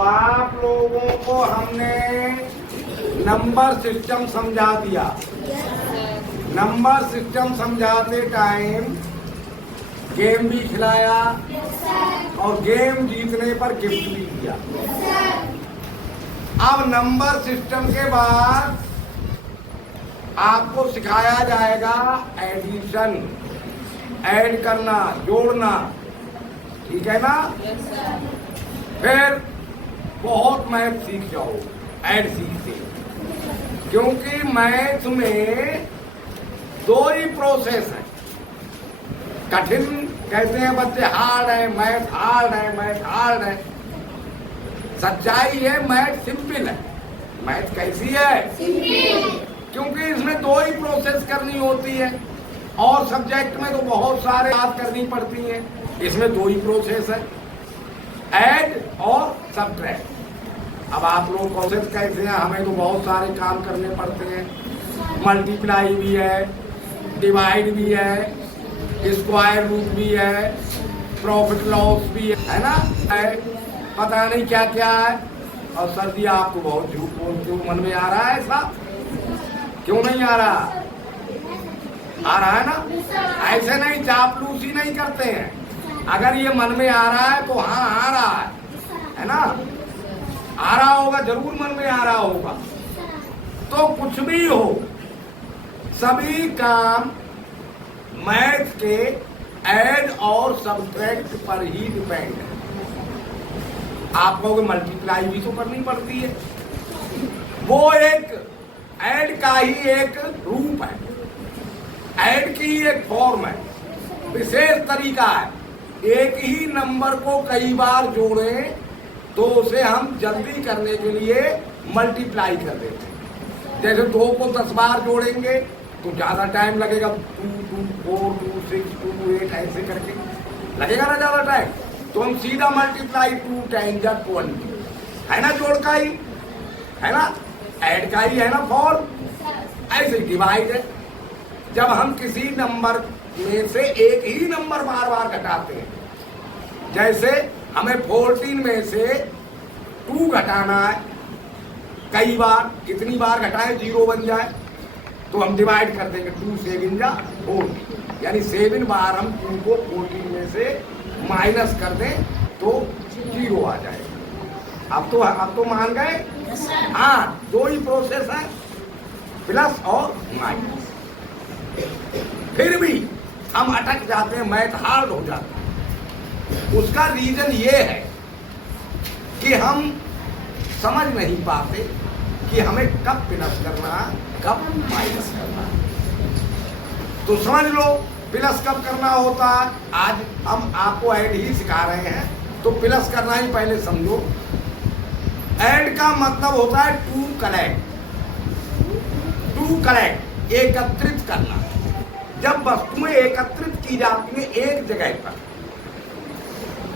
आप लोगों को हमने नंबर सिस्टम समझा दिया। नंबर सिस्टम समझाते टाइम गेम भी खिलाया और गेम जीतने पर गिफ्ट भी दिया। अब नंबर सिस्टम के बाद आपको सिखाया जाएगा एडिशन, ऐड करना, जोड़ना, ठीक है ना? फिर बहुत मैथ सीख जाओ ऐड सीखते, क्योंकि मैथ में दो ही प्रोसेस है। कठिन कहते हैं बच्चे, हार्ड है मैथ, हार्ड है मैथ, हार्ड है। सच्चाई है मैथ सिंपल है। मैथ कैसी है? सिंपल। क्योंकि इसमें दो ही प्रोसेस करनी होती है और सब्जेक्ट में तो बहुत सारे बात करनी पड़ती है। इसमें दो ही प्रोसेस है, ऐड और सब्ट्रैक्ट। अब आप लोग प्रोसेस कैसे हैं? हमें तो बहुत सारे काम करने पड़ते हैं। मल्टीप्लाई भी है, डिवाइड भी है, स्क्वायर रूट भी है, प्रॉफिट लॉस भी है ना? पता नहीं क्या क्या है। और सर जी आप तो बहुत झूठ बोलते हो, मन में आ रहा है ऐसा? क्यों नहीं आ रहा? आ रहा है ना? ऐसे नहीं, चापलूसी नहीं करते हैं। अगर ये मन में आ रहा है तो हाँ आ रहा है ना? आ रहा होगा, जरूर मन में आ रहा होगा। तो कुछ भी हो, सभी काम मैथ के ऐड और सब्ट्रैक्ट पर ही डिपेंड है। आप कहोगे मल्टीप्लाई भी तो करनी पड़ती है, वो एक ऐड का ही एक रूप है, ऐड की एक फॉर्म है, विशेष तरीका है। एक ही नंबर को कई बार जोड़ें तो उसे हम जल्दी करने के लिए मल्टीप्लाई कर देते हैं। जैसे 2 को 10 बार जोड़ेंगे तो ज्यादा टाइम लगेगा, 2, 2, 4, 2, 6, 2, 8 ऐसे करके लगेगा ना ज्यादा टाइम। तो हम सीधा मल्टीप्लाई 2 टाइम 20 है ना? जोड़ का ही है ना, ऐड का ही है ना फॉर्म। ऐसे डिवाइड है, जब हम किसी नंबर में से एक ही नंबर बार बार घटाते हैं। जैसे हमें 14 में से 2 घटाना है, कई बार, कितनी बार घटाए 0 बन जाए, तो हम डिवाइड कर देंगे 2 7 जा 14, यानी 7 बार हम 2 को 14 में से माइनस कर दें तो 0 आ जाएगा। अब तो मान गए? हाँ, दो ही प्रोसेस है, प्लस और माइनस। फिर भी हम अटक जाते हैं, मैथ हार्ड हो जाता है। उसका रीजन ये है कि हम समझ नहीं पाते कि हमें कब प्लस करना है, कब माइनस करना है। तो समझ लो प्लस कब करना होता है। आज हम आपको ऐड ही सिखा रहे हैं, तो प्लस करना ही पहले समझो। ऐड का मतलब होता है टू कलेक्ट, एकत्रित करना। जब वस्तुएं एकत्रित की जाती है एक जगह पर,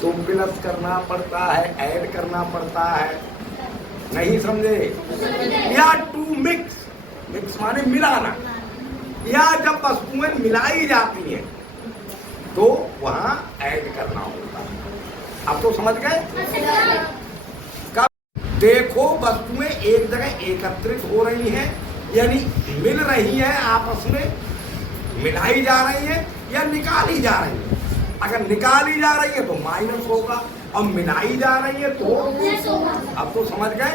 तो प्लस करना पड़ता है, ऐड करना पड़ता है। नहीं समझे? या टू मिक्स माने मिलाना, या जब वस्तुएं मिलाई जाती हैं तो वहां ऐड करना होता है। अब तो समझ गए? कब देखो वस्तुएं एक जगह एकत्रित हो रही हैं, यानी मिल रही हैं, आपस में मिलाई जा रही है या निकाली जा रही है। अगर निकाली जा रही है तो माइनस होगा, और मिलाई जा रही है तो अब तो समझ गए?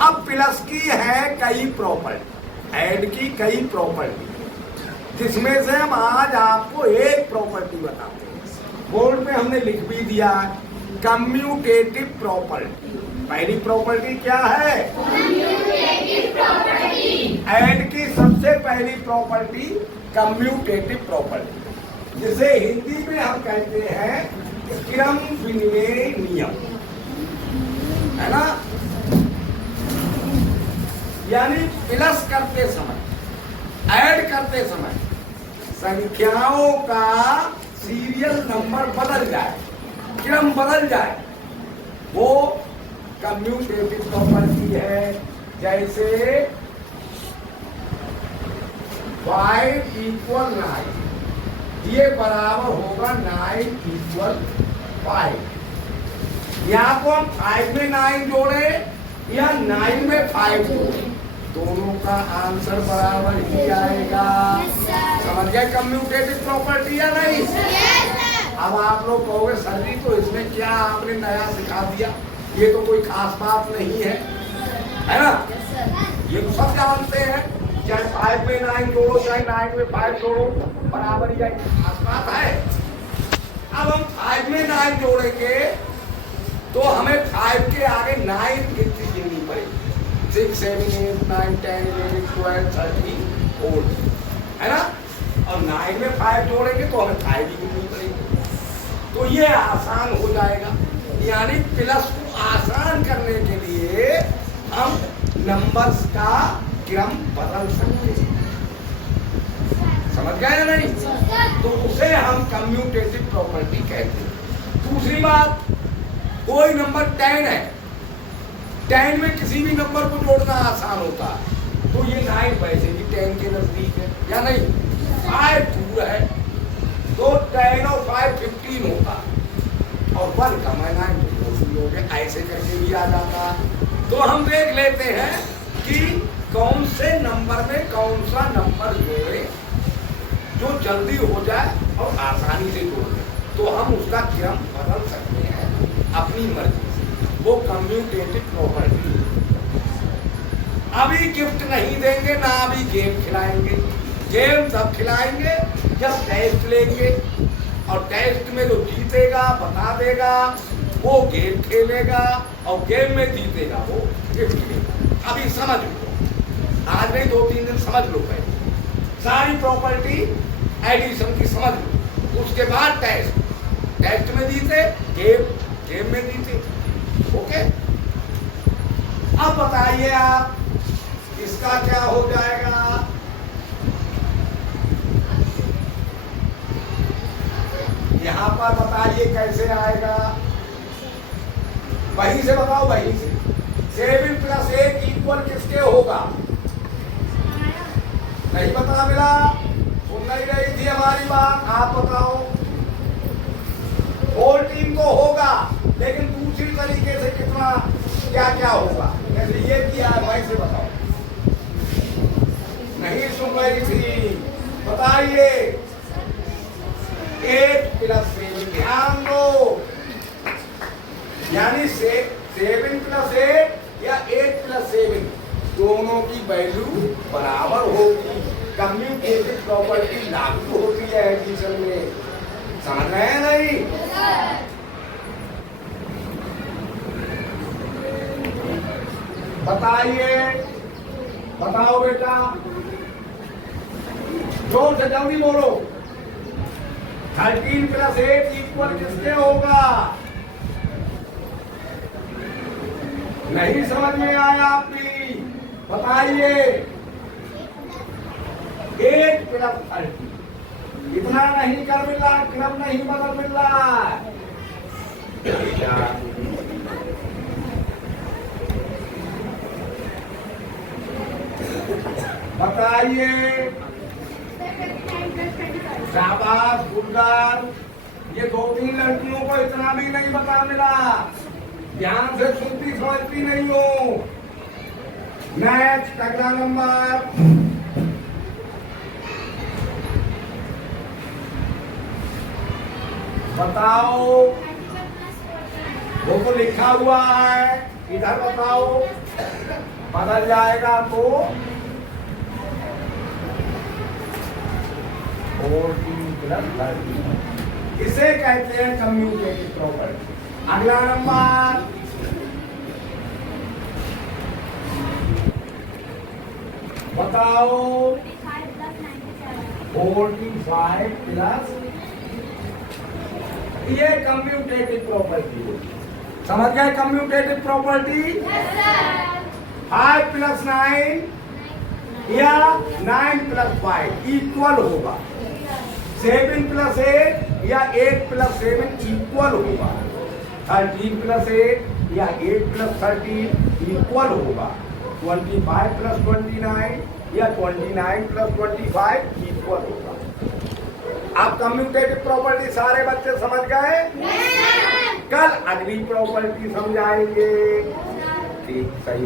अब प्लस की है कई प्रॉपर्टी, ऐड की कई प्रॉपर्टी, जिसमें से हम आज आपको एक प्रॉपर्टी बताते हैं। बोर्ड पे हमने लिख भी दिया है, कम्यूटेटिव प्रॉपर्टी। पहली प्रॉपर्टी क्या है? Commutative property. ऐड की सबसे पहली प्रॉपर्टी कम्यूटेटिव प्रॉपर्टी, जिसे हिंदी में हम कहते हैं क्रम विनिमय नियम, है ना? यानी प्लस करते समय, ऐड करते समय संख्याओं का सीरियल नंबर बदल जाए, क्रम बदल जाए, वो कम्यूटेटिव प्रॉपर्टी है। जैसे 5 = 9, ये बराबर होगा 9 = 5। या तो हम 5 में 9 जोड़े या 9 में 5 जोड़े, दोनों का आंसर बराबर ही आएगा। समझ गए कम्यूटेटिव प्रॉपर्टी या नहीं? अब आप लोग कहोगे सर जी तो इसमें क्या आपने नया सिखा दिया, ये तो कोई खास बात नहीं है, है ना? ये तो सब जानते हैं, चाहे 5 में 9 जोड़ो चाहे 9 में 5 जोड़ो बराबर ही आएगी, खास बात है। अब हम 5 में 9 जोड़ेंगे तो हमें 5 के आगे 9 गिनती गिननी पड़ेगी, 6 7 8 9 10 11 12 13 14, है ना? और 9 में 5 जोड़ेंगे तो हमें 5 ही गिननी पड़ेगी, तो ये आसान हो जाएगा। यानी प्लस को आसान करने के लिए हम नंबर्स का क्रम बदल सकते हैं। समझ गए या नहीं? तो उसे हम कम्यूटेटिव प्रॉपर्टी कहते हैं। दूसरी बात, कोई नंबर 10 है, 10 में किसी भी नंबर को जोड़ना आसान होता है, तो ये 9 वैसे भी 10 के नजदीक है या नहीं? 5 दूर है, तो 10 और 5 15 होता, और 1 का मैं 9 हो गए, ऐसे करके भी आ जाता। तो हम देख लेते हैं कि कौन से नंबर में कौन सा नंबर जोड़े जो जल्दी हो जाए और आसानी से जोड़ दे, तो हम उसका क्रम बदल सकते हैं अपनी मर्जी से, वो कम्यूटेटिव प्रॉपर्टी। अभी गिफ्ट नहीं देंगे ना, अभी गेम खिलाएंगे, गेम तब खिलाएंगे जब टेस्ट लेंगे, और टेस्ट में जो जीतेगा बता देगा वो गेम खेलेगा, और गेम में जीतेगा वो गिफ्ट लेगा। अभी समझ लो, आज नहीं 2-3 दिन समझ लो पहले सारी प्रॉपर्टी एडिशन की समझ लो, उसके बाद टेस्ट में जीते, गेम में जीते। ओके, अब बताइए आप इसका क्या हो जाएगा? यहां पर बताइए कैसे आएगा, वहीं से बताओ, वहीं से। 7 + 8 इक्वल किसके होगा? नहीं पता मिला, सुन नहीं रही थी हमारी बात, आप बताओ। 14 तो होगा, लेकिन दूसरी तरीके से कितना क्या क्या होगा, जैसे ये किया है वैसे बताओ। नहीं सुन रही थी, बताइए। 8 + 7, ध्यान दो, यानी 7 + 8 या 8 + 7 दोनों की वैल्यू बराबर होगी। कम्यूटेटिव प्रॉपर्टी लागू होती है एडिशन में, समझ रहे हैं नहीं? बताइए, बताओ बेटा, जोर से जल्दी बोलो। 13 + 8 इक्वल किसके होगा? नहीं समझ में आया आपकी, बताइए। 8 + 30, इतना नहीं कर मिल रहा, क्रम नहीं बदल मिल रहा। बताइए, शाबाश गुलजार, ये 2-3 लड़कियों को इतना भी नहीं बता मिला, ध्यान से सुनती समझती नहीं हो। नेक्स्ट अगला नंबर, बताओ, वो तो लिखा हुआ है, इधर बताओ, बदल जाएगा तो 14 + 30, इसे कहते हैं कम्यूटेटिव प्रॉपर्टी। अगला नंबर, बताओ। 45 + ये कम्यूटेटिव प्रॉपर्टी है, समझ गए कम्यूटेटिव प्रॉपर्टी? 5 + 9 या 9 + 5 इक्वल होगा, 7 + 8 या 8 + 7 इक्वल होगा, 13 + 8 या 8 + 13 इक्वल होगा, 25 + 29 या 29 + 25 इक्वल होगा। आप कम्यूटेटिव प्रॉपर्टी सारे बच्चे समझ गए? कल अगली प्रॉपर्टी समझाएंगे। ठीक, सही।